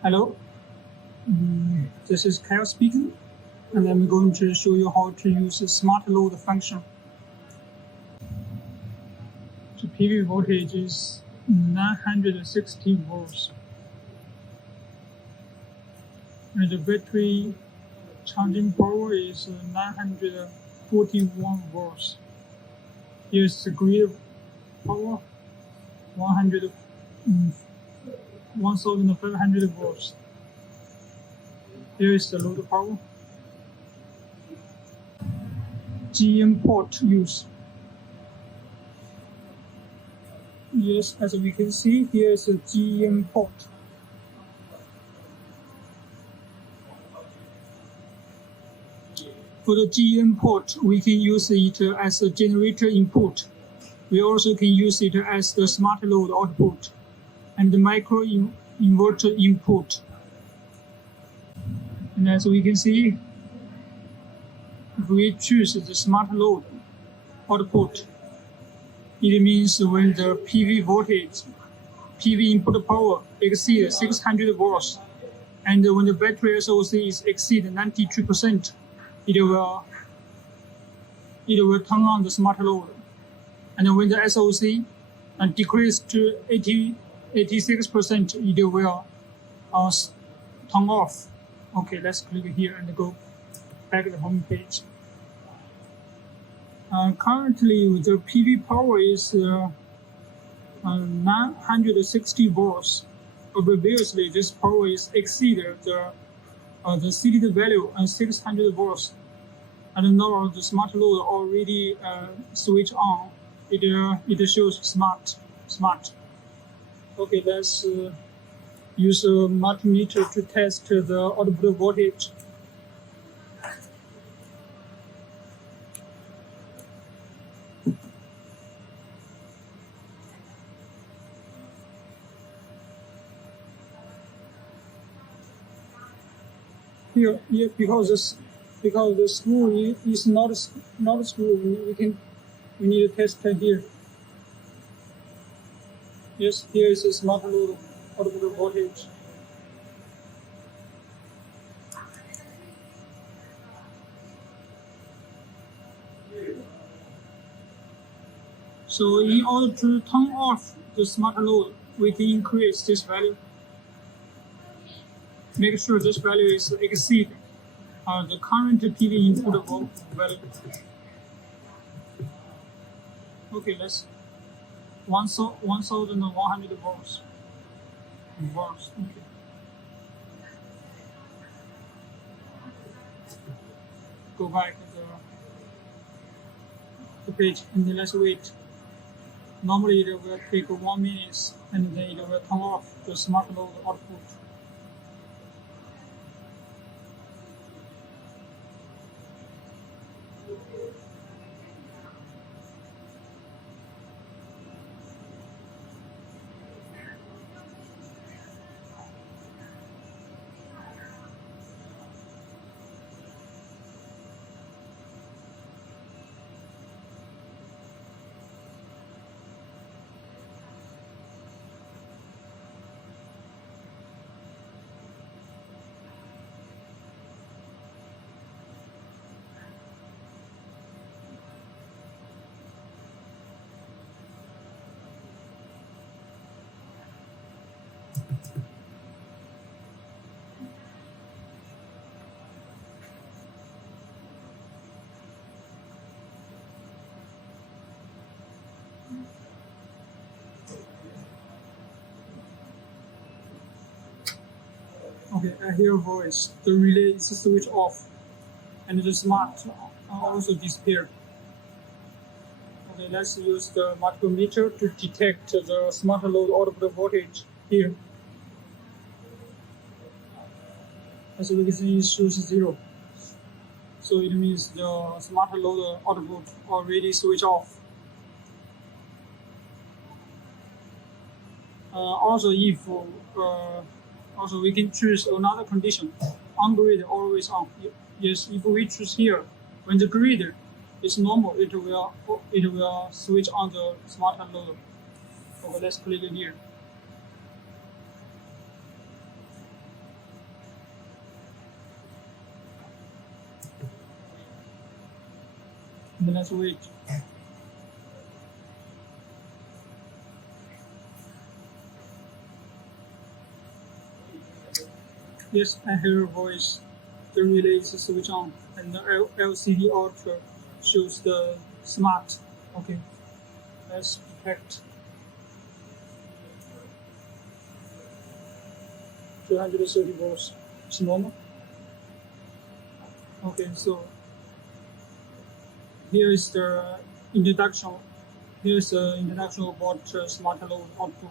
Hello, this is Kyle speaking, and I'm going to show you how to use the smart load function. The PV voltage is 960 volts, and the battery charging power is 941 volts. Here's the grid power, 1500 volts. Here is the load power. GM port use. Yes, as we can see, here is a GM port. For the GM port, we can use it as a generator input. We also can use it as the smart load output and the micro inverter input. And as we can see, if we choose the smart load output, it means when the PV voltage, PV input power exceeds 600 volts, and when the battery SOC is exceed 92%, it will turn on the smart load. And when the SOC decrease to 86%, it will turn off. Okay, let's click here and go back to the home page. Currently, the PV power is 960 volts. Previously, this power is exceeded the stated value and 600 volts. And now the smart load already switch on. It shows smart. Okay, let's use a multimeter to test the output voltage. Here, because the screw is not a screw, we need to test here. Yes, here is a smart load output voltage. So in order to turn off the smart load, we can increase this value. Make sure this value is exceed the current PV input value. Okay, let's 1100 volts. Okay. Go back to the page and then let's wait. Normally it will take 1 minute and then it will turn off the smart load output. Okay, I hear a voice. The relay is switched off, and the smart also disappeared. Okay, let's use the multimeter to detect the smart load output voltage here. As we can see, it shows 0. So it means the smart load output already switched off. Also, we can choose another condition, on grid always on. Yes, if we choose here, when the grid is normal, it will switch on the smart load. Okay, let's click here. And let's wait. Yes, I hear a voice. The relay is switch on, and the LCD output shows the smart. Okay, let's detect 230 volts. It's normal. Okay, so here is the introduction. Here is the introduction about smart load output.